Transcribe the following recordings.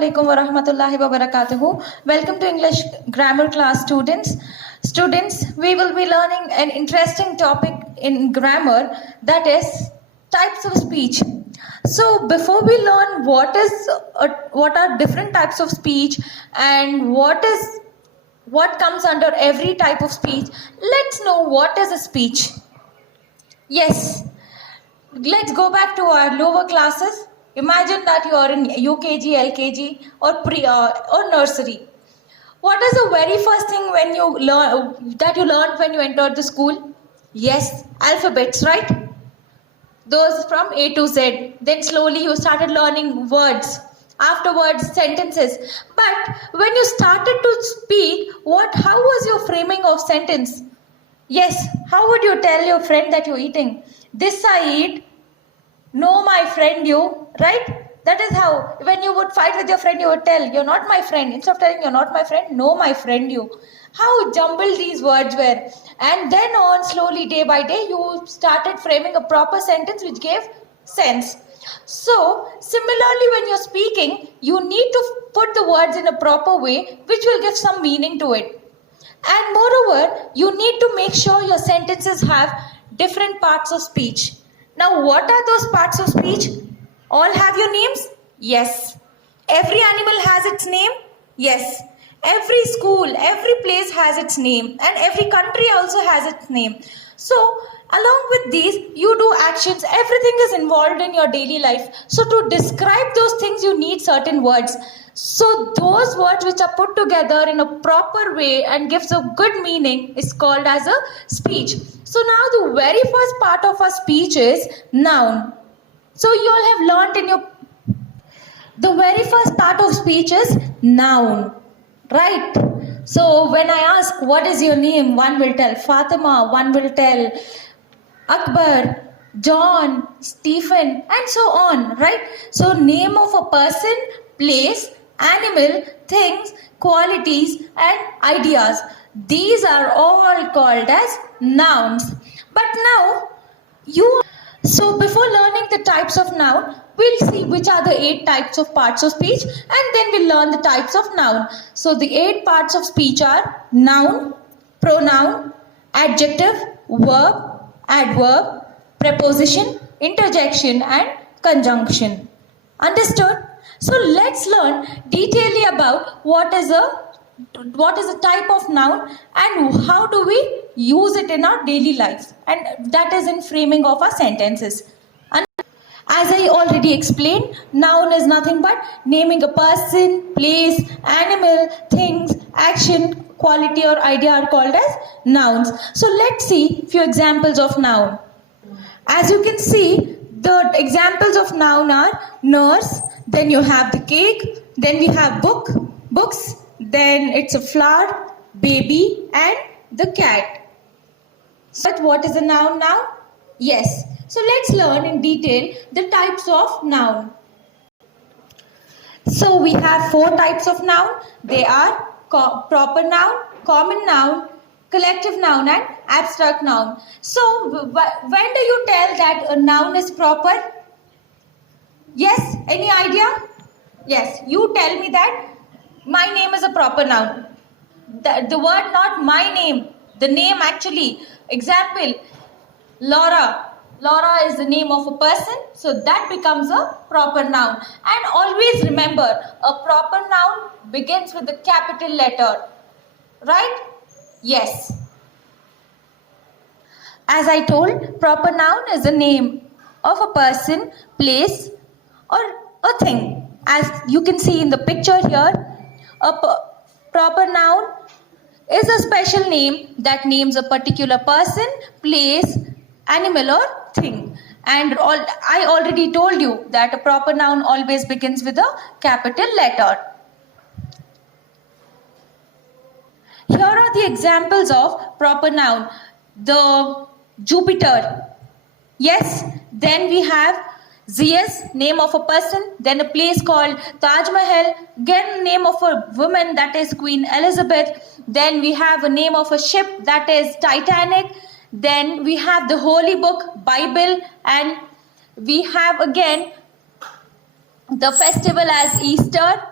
alaikum wa rahmatullahi wa barakatuhu. Welcome to English grammar class, students. Students, we will be learning an interesting topic in grammar, that is types of speech. So before we learn what are different types of speech and what comes under every type of speech, let's know what is a speech. Yes, let's go back to our lower classes. Imagine that you are in UKG, LKG, or or nursery. What is the very first thing when you learned when you entered the school? Yes, alphabets, right? Those from A to Z. Then slowly you started learning words. Afterwards, sentences. But when you started to speak, how was your framing of sentence? Yes, how would you tell your friend that you're eating? This I eat. No, my friend, you, right? That is how, when you would fight with your friend, you would tell, you're not my friend. Instead of telling, you're not my friend, no, my friend, you. How jumbled these words were. And then on, slowly, day by day, you started framing a proper sentence which gave sense. So, similarly, when you're speaking, you need to put the words in a proper way, which will give some meaning to it. And moreover, you need to make sure your sentences have different parts of speech. Now, what are those parts of speech? All have your names? Yes. Every animal has its name? Yes. Every school, every place has its name, and every country also has its name. So, along with these, you do actions. Everything is involved in your daily life. So, to describe those things, you need certain words. So, those words which are put together in a proper way and gives a good meaning is called as a speech. So, now the very first part of our speech is noun. So, you all have learnt the very first part of speech is noun, right? So, when I ask, what is your name? One will tell Fatima, one will tell Akbar, John, Stephen, and so on, right? So, name of a person, place, animal, things, qualities, and ideas. These are all called as nouns. But now, so before learning the types of noun, we'll see which are the 8 types of parts of speech, and then we'll learn the types of noun. So the 8 parts of speech are noun, pronoun, adjective, verb, adverb, preposition, interjection, and conjunction. Understood? So let's learn detailedly about what is a type of noun and how do we use it in our daily life, and that is in framing of our sentences. And as I already explained, noun is nothing but naming a person, place, animal, things, action, quality or idea are called as nouns. So let's see few examples of noun. As you can see, the examples of noun are nurse, then you have the cake, then we have books, then it's a flower, baby, and the cat. But what is a noun now? Yes. So let's learn in detail the types of noun. So we have 4 types of noun. They are proper noun, common noun, collective noun, and abstract noun. So when do you tell that a noun is proper? Yes? Any idea? Yes. You tell me that my name is a proper noun. The word not my name, the name actually. Example, Laura. Laura is the name of a person, so that becomes a proper noun. And always remember, a proper noun begins with a capital letter. Right? Yes. As I told, proper noun is the name of a person, place, or a thing. As you can see in the picture here, a proper noun is a special name that names a particular person, place, animal or thing. And I already told you that a proper noun always begins with a capital letter. Here are the examples of proper noun. The Jupiter. Yes. Then we have Zeus, name of a person. Then a place called Taj Mahal. Again, name of a woman, that is Queen Elizabeth. Then we have a name of a ship, that is Titanic. Then we have the holy book, Bible. And we have again the festival as Easter.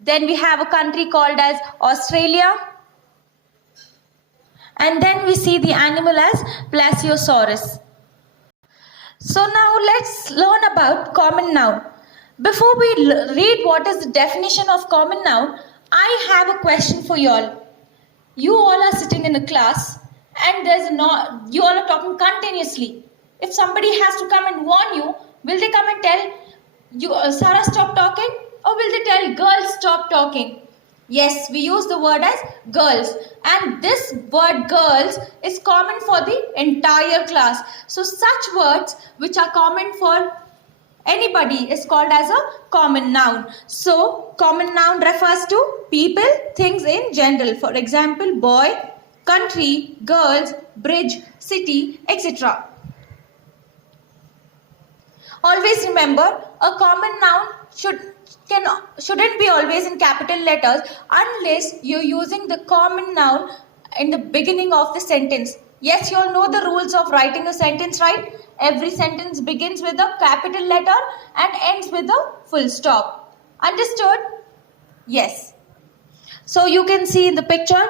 Then we have a country called as Australia. And then we see the animal as Plesiosaurus. So now let's learn about common noun. Before we read what is the definition of common noun, I have a question for you all. You all are sitting in a class and you all are talking continuously. If somebody has to come and warn you, will they come and tell you, Sarah, stop talking? Or will they tell girls, stop talking? Yes, we use the word as girls, and this word girls is common for the entire class. So such words which are common for anybody is called as a common noun. So common noun refers to people, things in general. For example, boy, country, girls, bridge, city, etc. Always remember, a common noun shouldn't be always in capital letters unless you're using the common noun in the beginning of the sentence. Yes, you all know the rules of writing a sentence, right? Every sentence begins with a capital letter and ends with a full stop. Understood? Yes. So you can see in the picture,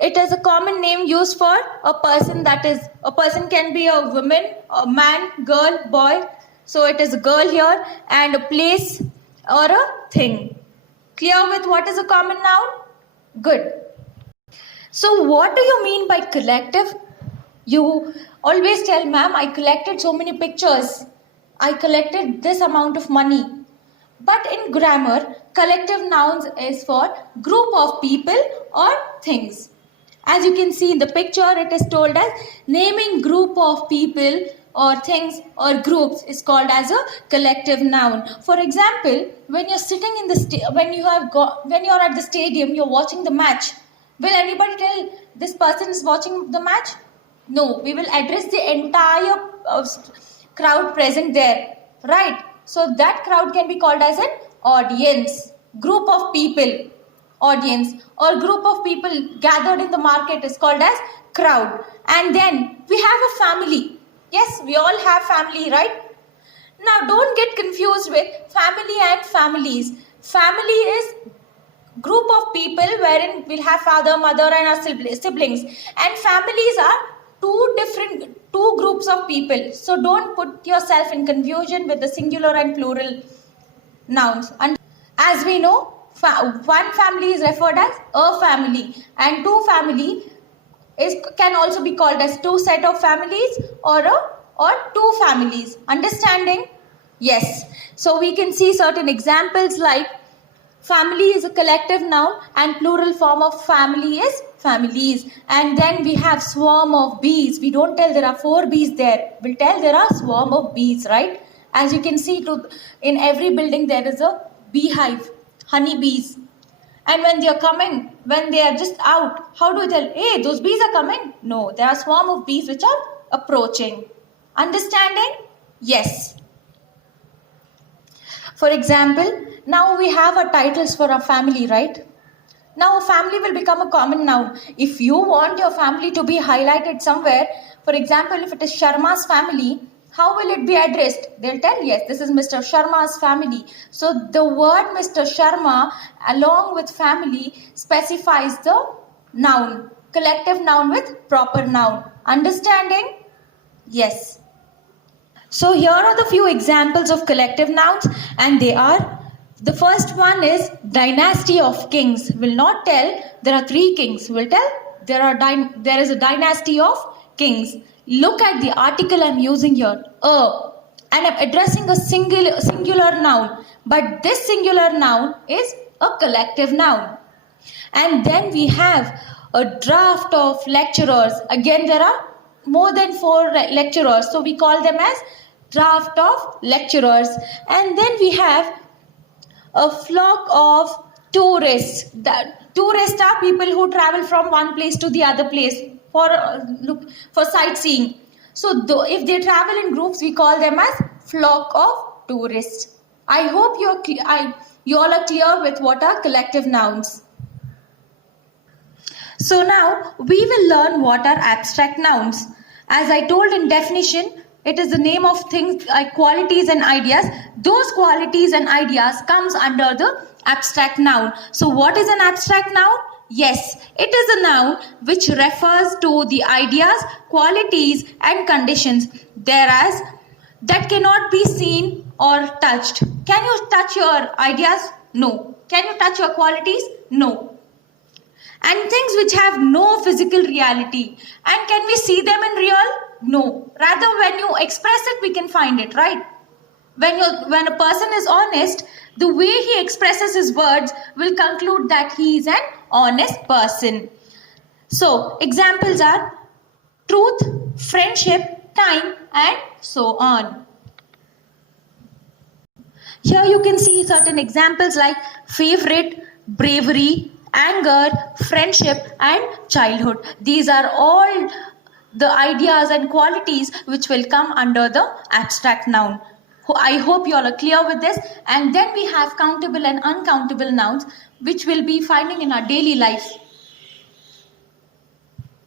it is a common name used for a person, that is, a person can be a woman, a man, girl, boy. So it is a girl here, and a place or a thing. Clear with what is a common noun? Good. So what do you mean by collective? You always tell, ma'am, I collected so many pictures. I collected this amount of money. But in grammar, collective nouns is for group of people or things. As you can see in the picture, it is told as naming group of people or things or groups is called as a collective noun. For example, when you're sitting in the when you're at the stadium, you're watching the match. Will anybody tell this person is watching the match? No, we will address the entire crowd present there, right? So that crowd can be called as an audience, group of people, audience, or group of people gathered in the market is called as crowd. And then we have a family. Yes, we all have family, right? Now don't get confused with family and families. Family is group of people wherein we'll have father, mother and our siblings. And families are two groups of people. So don't put yourself in confusion with the singular and plural nouns. And as we know, one family is referred as a family, and two family can also be called as two set of families or two families. Understanding? Yes. So we can see certain examples like family is a collective noun and plural form of family is families. And then we have swarm of bees. We don't tell there are 4 bees there. We'll tell there are swarm of bees, right? As you can see, in every building there is a beehive, honey bees. And when they are coming, when they are just out, how do we tell, hey, those bees are coming? No, there are swarm of bees which are approaching. Understanding? Yes. For example, now we have our titles for our family, right? Now a family will become a common noun. If you want your family to be highlighted somewhere, for example, if it is Sharma's family, how will it be addressed? They'll tell, yes, this is Mr. Sharma's family. So the word Mr. Sharma along with family specifies the noun, collective noun with proper noun. Understanding? Yes. So here are the few examples of collective nouns, and they are, the first one is dynasty of kings. Will not tell there are 3 kings. Will tell there is a dynasty of kings. Look at the article I'm using here, and I'm addressing a singular noun, but this singular noun is a collective noun. And then we have a draft of lecturers. Again, there are more than 4 lecturers, so we call them as draft of lecturers. And then we have a flock of tourists. Tourists are people who travel from one place to the other place for sightseeing. So if they travel in groups, we call them as flock of tourists. I hope you all are clear with what are collective nouns. So now we will learn what are abstract nouns. As I told in definition, it is the name of things like qualities and ideas. Those qualities and ideas comes under the abstract noun. So what is an abstract noun? Yes, it is a noun which refers to the ideas, qualities and conditions thereas that cannot be seen or touched. Can you touch your ideas? No. Can you touch your qualities? No. And things which have no physical reality. And can we see them in real? No. Rather, when you express it, we can find it, right? When a person is honest, the way he expresses his words will conclude that he is an honest person. So, examples are truth, friendship, time, and so on. Here you can see certain examples like favorite, bravery, anger, friendship, and childhood. These are all the ideas and qualities which will come under the abstract noun. I hope you all are clear with this. And then we have countable and uncountable nouns which we'll be finding in our daily life.